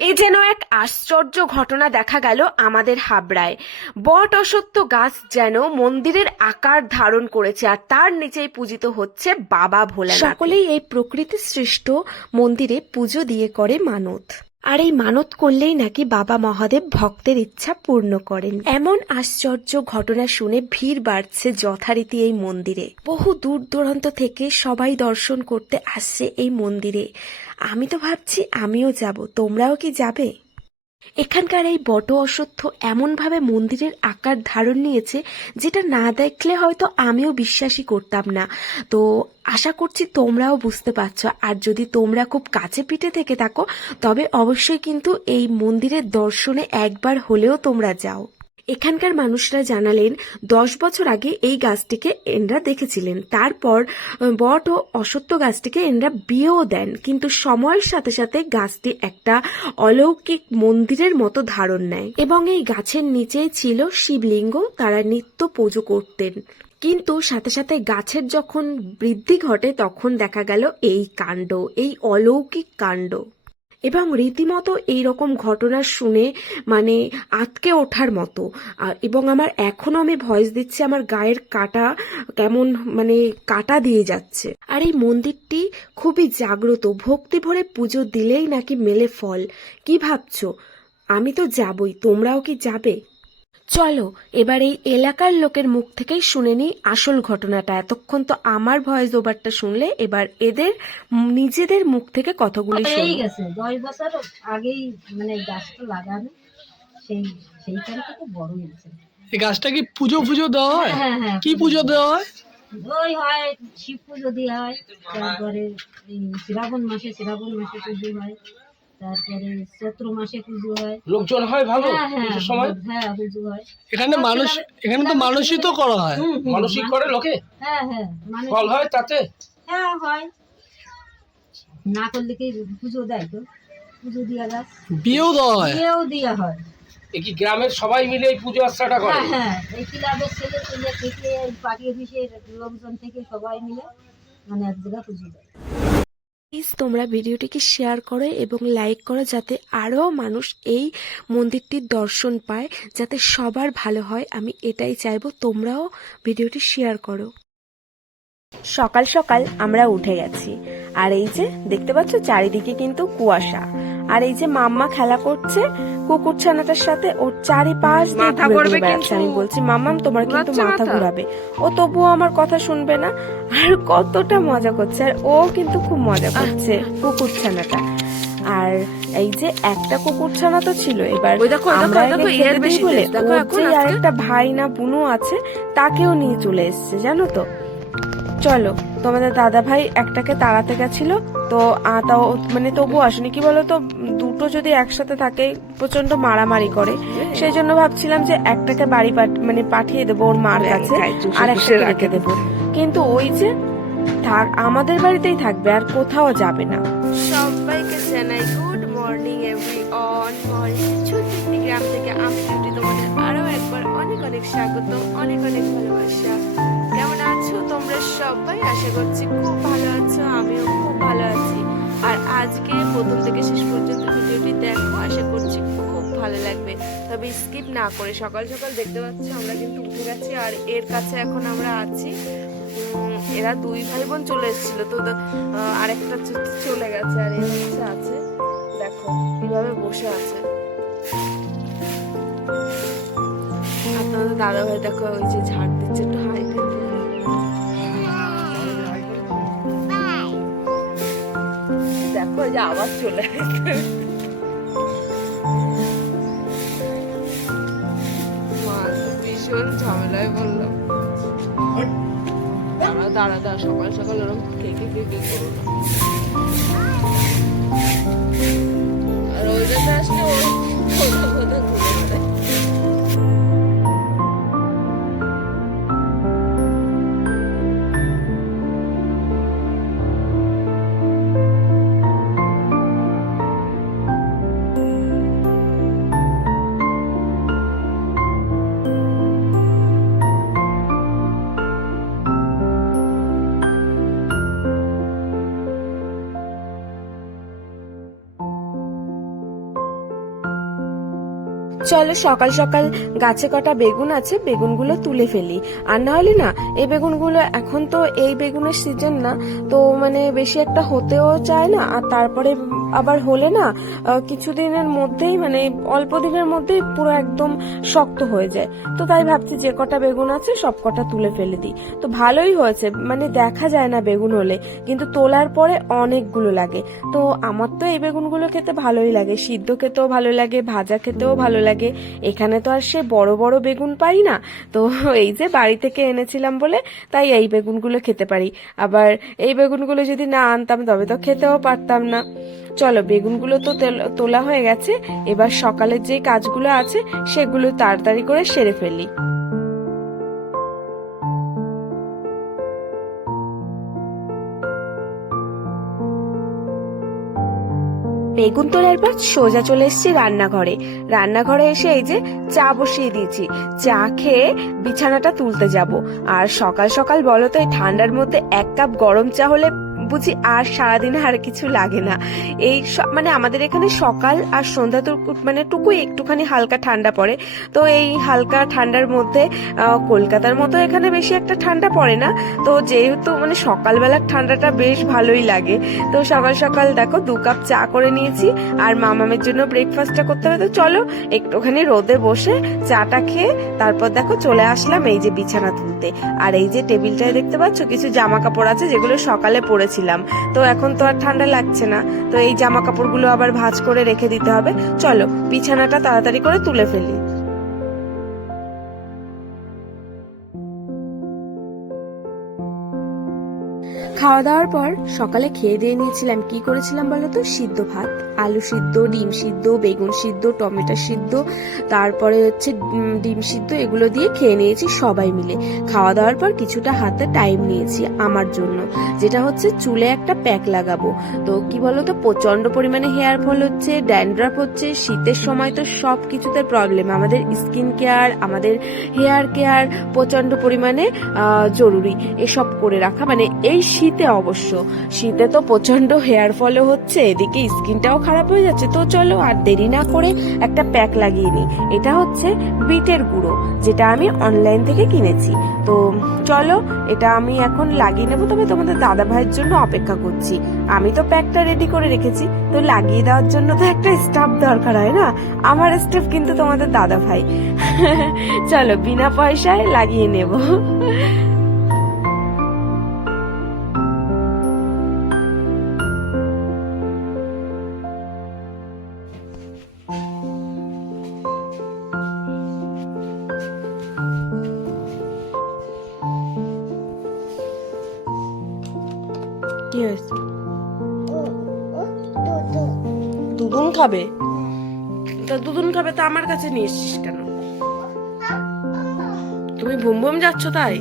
এ যেন এক আশ্চর্য ঘটনা দেখা গেল আমাদের হাবড়ায়। বট অসত্য গাছ যেন মন্দিরের আকার ধারণ করেছে আর তার নিচেই পূজিত হচ্ছে বাবা ভোলা সকলেই এই প্রকৃতি সৃষ্ট মন্দিরে পুজো দিয়ে করে মানত। আর এই মানত করলেই নাকি বাবা মহাদেব ভক্তের ইচ্ছা পূর্ণ করেন। এমন আশ্চর্য ঘটনা শুনে ভিড় বাড়ছে যথারীতি এই মন্দিরে। বহু দূর দূরান্ত থেকে সবাই দর্শন করতে আসছে এই মন্দিরে। আমি তো ভাবছি আমিও যাব। তোমরাও কি যাবে? এখানকার এই বট অশ্বত্থ এমনভাবে মন্দিরের আকার ধারণ নিয়েছে যেটা না দেখলে হয়তো আমিও বিশ্বাসই করতাম না। তো আশা করছি তোমরাও বুঝতে পারছ, আর যদি তোমরা খুব কাছে পিঠে থেকে থাকো, তবে অবশ্যই কিন্তু এই মন্দিরের দর্শনে একবার হলেও তোমরা যাও। এখানকার মানুষরা জানালেন, দশ বছর আগে এই গাছটিকে এনরা দেখেছিলেন। তারপর বট ও অসত্য গাছটিকে এনরা বিয়েও দেন। কিন্তু সময়ের সাথে সাথে গাছটি একটা অলৌকিক মন্দিরের মতো ধারণ নেয়। এবং এই গাছের নিচেই ছিল শিবলিঙ্গ, তারা নিত্য পুজো করতেন। কিন্তু সাথে সাথে গাছের যখন বৃদ্ধি ঘটে, তখন দেখা গেল এই কাণ্ড, এই অলৌকিক কাণ্ড। এবং রীতিমতো এই রকম ঘটনা শুনে মানে আতকে ওঠার মতো। আর এবং আমার এখনও আমি ভয়েস দিচ্ছি, আমার গায়ের কাটা কেমন মানে কাটা দিয়ে যাচ্ছে। আর এই মন্দিরটি খুবই জাগ্রত, ভক্তি ভরে পুজো দিলেই নাকি মেলে ফল। কি ভাবছ? আমি তো যাবই, তোমরাও কি যাবে? চলো এবার এই এলাকার লোকের মুখ থেকেই শুনে নিই আসল ঘটনাটা। এতক্ষণ তো আমার ভয়েস ওভারটা শুনলে এবার এদের নিজেদের মুখ থেকে কথাগুলি শুনব। গেছে। দশ বছর আগেই মানে গাছটা লাগানো সেই সেইখান থেকে বড় হয়েছে। এই গাছটা কি পুজো পুজো দেওয়া হয়? হ্যাঁ হ্যাঁ কি পুজো। দেওয়া হয়? ওই হয় শিব পুজো দেওয়া হয় তারপরে শ্রাবণ মাসে শ্রাবণ মাসে পুজো হয়। তারপরে চৈত্র মাসে পুজো হয়। লোকজন হয় ভালো? হ্যাঁ হ্যাঁ পুজোর সময়? হ্যাঁ পুজো হয়। এখানে মানুষ এখানে তো মানুষই তো করা হয়। মানসিক করে লোকে? হ্যাঁ হ্যাঁ ফল হয় তাতে? হ্যাঁ হয়। না করলে কি পুজো দেয় তো? পুজো গাছ বিয়েও দেওয়া হয়। বিয়েও দেওয়া হয়। এ কি গ্রামের সবাই মিলে এই পুজো আশ্রাটা করে? হ্যাঁ হ্যাঁ এই ক্লাবের ছেলে ছেলে থেকে পার্টি অফিসের লোকজন থেকে সবাই মিলে মানে এক জায়গায় পুজো দেয়। প্লিজ তোমরা ভিডিওটিকে শেয়ার করো এবং লাইক করো যাতে আরও মানুষ এই মন্দিরটির দর্শন পায়, যাতে সবার ভালো হয়। আমি এটাই চাইব, তোমরাও ভিডিওটি শেয়ার করো। সকাল সকাল আমরা উঠে গেছি। আর এই যে, দেখতে পাচ্ছ, চারিদিকে কিন্তু কুয়াশা। আর এই যে মাম্মা খেলা করছে কুকুর ছানাটার সাথে ওর চারিপাশ মাথা ঘুরে বেড়াচ্ছে। আমি বলছি মাম্মাম তোমার কিন্তু মাথা। ঘুরাবে। ও তবুও আমার কথা শুনবে না আর কতটা মজা করছে আর ও কিন্তু খুব মজা করছে কুকুর ছানাটা। আর এই যে একটা কুকুর ছানা তো ছিল এবার আমরা বলে ওর যে আরেকটা ভাই না বুনু আছে তাকেও নিয়ে চলে এসেছে জানো তো? চলো তোমাদের দাদা ভাই একটাকে তাড়াতে গেছিল তো তাও মানে তবু আসেনি। কি বলতো দুটো যদি একসাথে থাকে প্রচণ্ড মারামারি করে। সেই জন্য ভাবছিলাম যে একটাকে বাড়ি পাঠ- মানে পাঠিয়ে দেবো ওর মার কাছে আর চুষে একটা রেখে দেবো। কিন্তু ওই যে থাক আমাদের বাড়িতেই থাকবে আর কোথাও যাবে না। সবাইকে জানাই গুড মর্নিং এভরি অন। ছোট্ট গ্রাম থেকে আমি তোমাদের আরও একবার অনেক অনেক স্বাগত অনেক অনেক ভালোবাসা। আছো, তোমরা সবাই আশা করছি খুব ভালো আছো, আমিও খুব ভালো আছি। আর আজকে প্রথম থেকে শেষ পর্যন্ত ভিডিওটি দেখো, আশা করছি খুব ভালো লাগবে। তবে স্কিপ না করে সকাল সকাল দেখতে পাচ্ছি, আমরা কিন্তু উঠে গেছি আর এর কাছে এখন আমরা আছি। এরা দুই ভাই বোন চলে এসেছিল, তো আরেকটা চলে গেছে আর এর হচ্ছে আছে। দেখো, কীভাবে বসে আছে। আর তোমাদের দাদা ভাই দেখো, ওই যে ঝাড় দিচ্ছে একটু হাই ওই যে আবার চলে আসছে মা ভীষণ ঝামেলায় বললাম দাঁড়া দাঁড়া দাঁড়া, সকাল সকাল ওরকম কেকে কেকে করো না আর ওইটাতে আসলে ওর চলো সকাল সকাল গাছে কটা বেগুন আছে, বেগুনগুলো তুলে ফেলি। আর না হলে না, এই বেগুনগুলো এখন তো এই বেগুনের সিজন না, তো মানে বেশি একটা হতেও চায় না, আর তারপরে আবার হলে না কিছুদিনের মধ্যেই মানে অল্প দিনের মধ্যেই পুরো একদম শক্ত হয়ে যায়। তো তাই ভাবছি যে কটা বেগুন আছে সব কটা তুলে ফেলে দিই। তো ভালোই হয়েছে মানে দেখা যায় না বেগুন হলে, কিন্তু তোলার পরে অনেকগুলো লাগে। তো আমার তো এই বেগুনগুলো খেতে ভালোই লাগে, সিদ্ধ খেতেও ভালো লাগে, ভাজা খেতেও ভালো লাগে। এখানে তো আর সে বড় বড় বেগুন পাই না। তো এই যে বাড়ি থেকে এনেছিলাম বলে, তাই এই বেগুনগুলো খেতে পারি। আবার এই বেগুনগুলো যদি না আনতাম, তবে তো খেতেও পারতাম না। চলো, বেগুনগুলো তো তেল- হয়ে গেছে। এবার সকালের যে কাজগুলো আছে, সেগুলো তাড়াতাড়ি করে সেরে ফেলি। বেগুন তোলার পর সোজা চলে এসেছি রান্নাঘরে। রান্নাঘরে এসে এই যে চা বসিয়ে দিয়েছি। চা খেয়ে বিছানাটা তুলতে যাব। আর সকাল সকাল বলো তো, এই ঠান্ডার মধ্যে এক কাপ গরম চা হলে বুঝি আর সারাদিনে আর কিছু লাগে না। এই মানে আমাদের এখানে সকাল আর সন্ধ্যা তো মানে টুকুই, একটুখানি হালকা ঠান্ডা পড়ে। তো এই হালকা ঠান্ডার মধ্যে কলকাতার মতো এখানে বেশি একটা ঠান্ডা পড়ে না। তো যেহেতু মানে সকালবেলার ঠান্ডাটা বেশ ভালোই লাগে। তো সকাল সকাল দেখো দু কাপ চা করে নিয়েছি। আর মামামের জন্য ব্রেকফাস্টটা করতে হবে। তো চলো একটুখানি রোদে বসে চাটা খেয়ে তারপর দেখো চলে আসলাম এই যে বিছানা তুলতে। আর এই যে টেবিলটায় দেখতে পাচ্ছ কিছু জামা কাপড় আছে যেগুলো সকালে পরেছিলাম তো এখন তো আর ঠান্ডা লাগছে না। তো এই জামা কাপড়গুলো আবার ভাঁজ করে রেখে দিতে হবে। চলো, বিছানাটা তাড়াতাড়ি করে তুলে ফেলি। খাওয়া দাওয়ার পর সকালে খেয়ে দিয়ে নিয়েছিলাম। কি করেছিলাম বলো তো? সিদ্ধ ভাত, আলু সিদ্ধ, ডিম সিদ্ধ, বেগুন সিদ্ধ, টমেটো সিদ্ধ, তারপরে হচ্ছে ডিম সিদ্ধ, এগুলো দিয়ে খেয়ে নিয়েছি সবাই মিলে। খাওয়া দাওয়ার পর কিছুটা হাতে টাইম নিয়েছি আমার জন্য, যেটা হচ্ছে চুলে একটা প্যাক লাগাবো। তো কি বলতো প্রচণ্ড পরিমাণে হেয়ার ফল হচ্ছে ড্যান্ড্রাফ হচ্ছে, শীতের সময় তো সব কিছুতে প্রবলেম আমাদের স্কিন কেয়ার আমাদের হেয়ার কেয়ার প্রচণ্ড পরিমাণে জরুরি। এসব করে রাখা মানে এই অবশ্য। শীতে তো প্রচণ্ড হেয়ার ফলও হচ্ছে, এদিকে স্কিনটাও খারাপ হয়ে যাচ্ছে। তো চলো আর দেরি না করে একটা প্যাক লাগিয়ে নিই। এটা হচ্ছে বিটের গুঁড়ো, যেটা আমি অনলাইন থেকে কিনেছি। তো চলো, এটা আমি এখন লাগিয়ে নেব। তবে তোমাদের দাদা ভাইয়ের জন্য অপেক্ষা করছি। আমি তো প্যাকটা রেডি করে রেখেছি। তো লাগিয়ে দেওয়ার জন্য তো একটা স্টাফ দরকার হয় না? আমার স্টাফ কিন্তু তোমাদের দাদা ভাই চলো, বিনা পয়সায় লাগিয়ে নেব। আমার কাছে নিয়ে এসছিস কেন? তুমি ভুম ভুম যাচ্ছ তাই?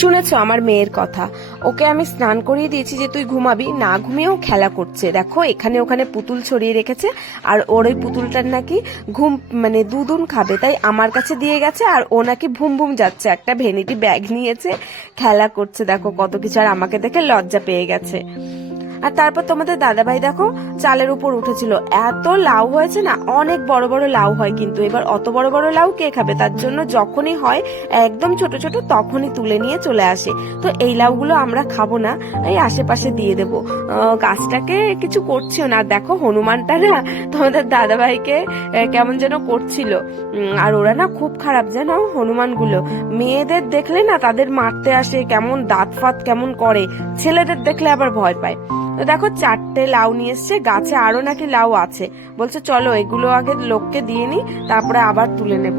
শুনেছো আমার মেয়ের কথা। ওকে আমি স্নান করিয়ে দিয়েছি যে তুই ঘুমাবি, না ঘুমিয়েও খেলা করছে। দেখো, এখানে ওখানে পুতুল ছড়িয়ে রেখেছে, আর ওর ওই পুতুলটার নাকি ঘুম মানে দুদুন খাবে, তাই আমার কাছে দিয়ে গেছে, আর ও নাকি ভুম ভুম যাচ্ছে। একটা ভেনিটি ব্যাগ নিয়েছে, খেলা করছে, দেখো কত কিছু, আর আমাকে দেখে লজ্জা পেয়ে গেছে। আর তারপর তোমাদের দাদাভাই দেখো চালের উপর উঠেছিল। এত লাউ হয়েছে না, অনেক বড় বড় লাউ হয় কিন্তু। এবার অত বড় বড় লাউ কে খাবে? তার জন্য যখনই হয়, একদম ছোট ছোট, তখনই তুলে নিয়ে চলে আসে। তো এই লাউগুলো আমরা খাব না, এই আশেপাশে দিয়ে দেবো। গাছটাকে কিছু করছিও না। দেখো হনুমানটা না তোমাদের দাদাভাইকে কেমন যেন করছিল। আর ওরা না খুব খারাপ জানো হনুমানগুলো। মেয়েদের দেখলে না তাদের মারতে আসে, কেমন দাঁত ফাত কেমন করে। ছেলেদের দেখলে আবার ভয় পায়। তো দেখো চারটে লাউ নিয়ে এসছে, গাছে আরও নাকি লাউ আছে। বলছে, চলো এগুলো আগে লোককে দিয়ে নি, তারপরে আবার তুলে নেব।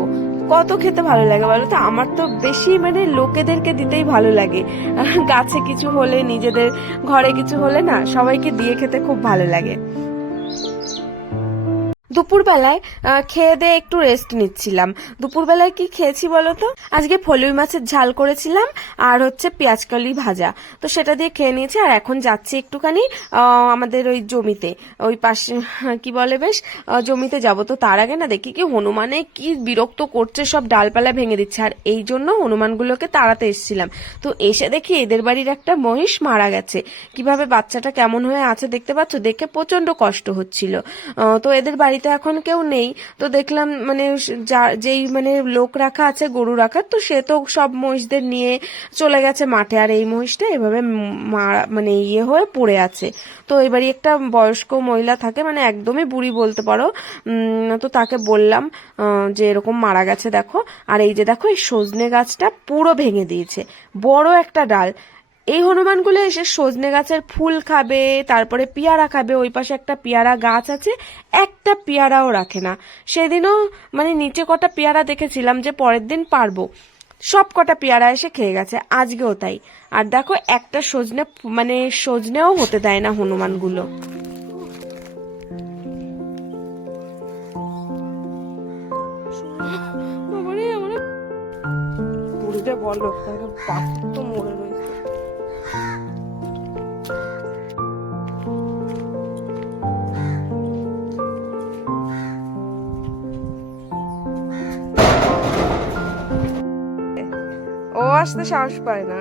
কত খেতে ভালো লাগে বলো তো? আমার তো বেশি মানে লোকেদেরকে দিতেই ভালো লাগে। গাছে কিছু হলে, নিজেদের ঘরে কিছু হলে না, সবাইকে দিয়ে খেতে খুব ভালো লাগে। দুপুরবেলায় খেয়ে দিয়ে একটু রেস্ট নিচ্ছিলাম। দুপুরবেলায় কি খেয়েছি বলো তো? আজকে ফলুই মাছের ঝাল করেছিলাম, আর হচ্ছে পেঁয়াজকালি ভাজা। তো সেটা দিয়ে খেয়ে নিয়েছি, আর এখন যাচ্ছি একটুখানি আমাদের ওই জমিতে। ওই পাশে কি বলে বেশ? জমিতে যাব। তো তার আগে না দেখি কি হনুমানে কি বিরক্ত করছে, সব ডালপালা ভেঙে দিচ্ছে। আর এই জন্য হনুমানগুলোকে তাড়াতে এসেছিলাম। তো এসে দেখি এদের বাড়ির একটা মহিষ মারা গেছে। কীভাবে বাচ্চাটা কেমন হয়ে আছে দেখতে পাচ্ছ? দেখে প্রচণ্ড কষ্ট হচ্ছিল। তো এদের বাড়িতে এখন কেউ নেই। তো দেখলাম মানে যেই মানে লোক রাখা আছে, গরু রাখার তো সে তো সব মহিষদের নিয়ে চলে গেছে মাঠে। আর এই মহিষটা এভাবে মানে ইয়ে হয়ে পড়ে আছে। তো এবারই একটা বয়স্ক মহিলা থাকে মানে একদমই বুড়ি বলতে পারো। তো তাকে বললাম যে এরকম মারা গেছে, দেখো। আর এই যে দেখো, এই সজনে গাছটা পুরো ভেঙে দিয়েছে। বড় একটা ডাল। এই হনুমানগুলো এসে সজনে গাছের ফুল খাবে তারপরে পেয়ারা খাবে ওই পাশে একটা পেয়ারা গাছ আছে একটা পেয়ারাও রাখে না। সেদিনও মানে নিচে কটা পেয়ারা দেখেছিলাম যে পরের দিন পারব। সব কটা পেয়ারা এসে খেয়ে গেছে আজকেও তাই। আর দেখো একটা সজনে মানে সজনেও হতে দেয় না হনুমানগুলো। বুড়িটা বলো তাকে তো মরে রয়েছে। আসতে সাহস পায় না।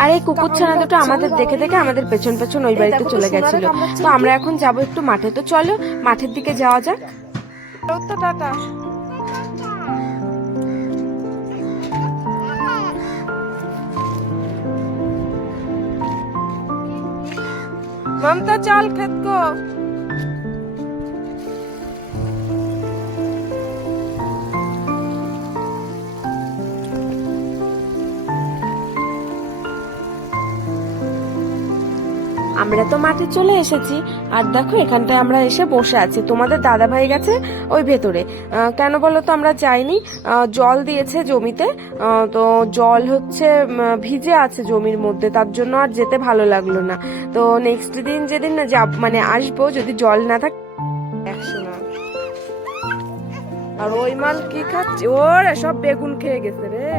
আর এই কুকুর ছানা দুটো আমাদের দেখে দেখে আমাদের পেছন পেছন ওই বাড়িতে চলে গেছিল। তো আমরা এখন যাব একটু মাঠে। তো চলো মাঠের দিকে যাওয়া যাক। টাটা। মমতা চাল খেত আমরা তো মাঠে চলে এসেছি। আর দেখো, এখানটায় আমরা এসে বসে আছি। তোমাদের দাদা ভাই গেছে ওই ভেতরে। কেন বলো তো, আমরা যাইনি। জল দিয়েছে জমিতে। তো জল হচ্ছে ভিজে আছে জমির মধ্যে। তার জন্য আর যেতে ভালো লাগল না। তো নেক্সট দিন যেদিন না যাব মানে আসব, যদি জল না থাকে আর ওই মাল কি খাচ্ছে? ওরে, সব বেগুন খেয়ে গেছে রে।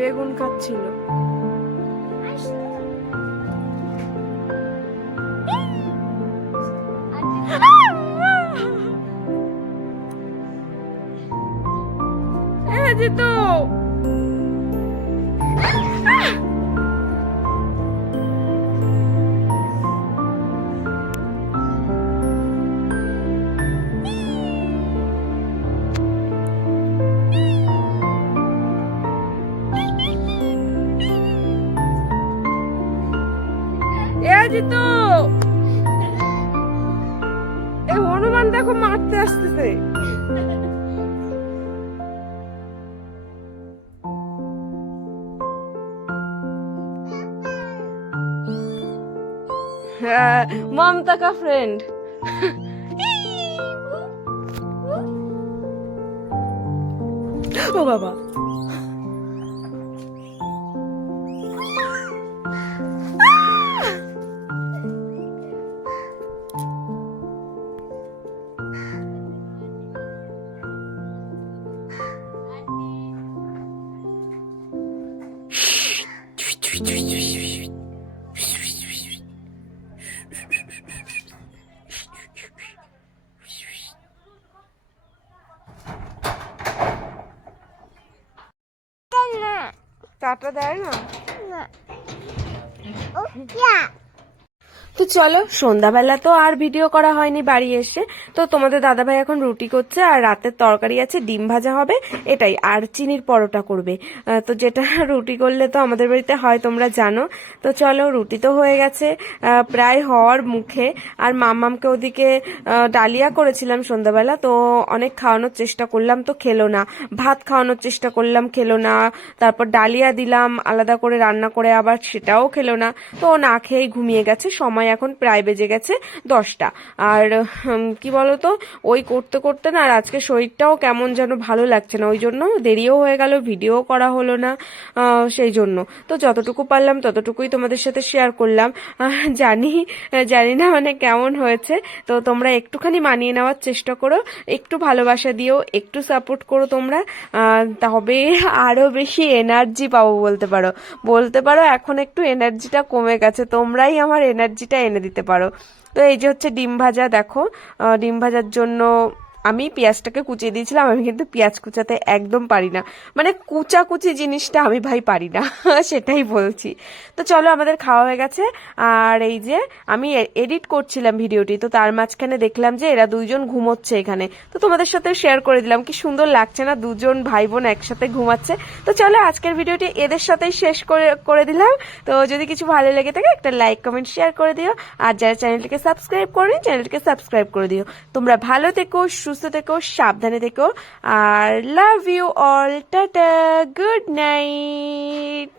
বেগুন খাচ্ছিল। মারতে আসতেছে হ্যাঁ মমতা কা ফ্রেন্ড ও বাবা চাটা দেয় না? তো চলো, সন্ধ্যাবেলা তো আর ভিডিও করা হয়নি বাড়ি এসে। তো তোমাদের দাদাভাই এখন রুটি করছে আর রাতের তরকারি আছে, ডিম ভাজা হবে, এটাই। আর চিনির পরোটা করবে। তো যেটা রুটি করলে তো আমাদের বাড়িতে হয়, তোমরা জানো। তো চলো, রুটি তো হয়ে গেছে প্রায় হওয়ার মুখে। আর মামামকে ওদিকে ডালিয়া করেছিলাম সন্ধ্যাবেলা, তো অনেক খাওয়ানোর চেষ্টা করলাম, তো খেলো না। ভাত খাওয়ানোর চেষ্টা করলাম, খেলো না। তারপর ডালিয়া দিলাম, আলাদা করে রান্না করে আবার সেটাও খেলো না। তো না খেয়েই ঘুমিয়ে গেছে, সময় এখন প্রায় বেজে গেছে দশটা। আর কি বলতো? ওই করতে করতে না আর আজকে শরীরটাও কেমন যেন ভালো লাগছে না। ওই জন্য দেরিও হয়ে গেল, ভিডিও করা হলো না সেই জন্য। তো যতটুকু পারলাম ততটুকুই তোমাদের সাথে শেয়ার করলাম। জানি জানি না মানে কেমন হয়েছে। তো তোমরা একটুখানি মানিয়ে নেওয়ার চেষ্টা করো, একটু ভালোবাসা দিও, একটু সাপোর্ট করো তোমরা তবে আরও বেশি এনার্জি পাবো বলতে পারো। বলতে পারো এখন একটু এনার্জিটা কমে গেছে। তোমরাই আমার এনার্জিটা এনে দিতে পারো। তো এই যে হচ্ছে ডিম ভাজা দেখো ডিম ভাজার জন্য আমি পেঁয়াজটাকে কুচিয়ে দিয়েছিলাম, আমি কিন্তু পেঁয়াজ কুচাতে একদম পারি না। মানে কুচাকুচি জিনিসটা আমি ভাই পারি না, সেটাই বলছি। তো চলো আমাদের খাওয়া হয়ে গেছে। আর এই যে আমি এডিট করছিলাম ভিডিওটি, তো তার মাঝখানে দেখলাম যে এরা দুইজন ঘুমোচ্ছে এখানে। তো তোমাদের সাথে শেয়ার করে দিলাম, কি সুন্দর লাগছে না দুজন ভাই বোন একসাথে ঘুমাচ্ছে। তো চলো আজকের ভিডিওটি এদের সাথেই শেষ করে করে দিলাম। তো যদি কিছু ভালো লেগে থাকে, একটা লাইক কমেন্ট শেয়ার করে দিও। আর যারা চ্যানেলটিকে সাবস্ক্রাইব করেনি চ্যানেলটিকে সাবস্ক্রাইব করে দিও। তোমরা ভালো থেকো সুস্থ থেকো সাবধানে থেকো আর love you all tata good night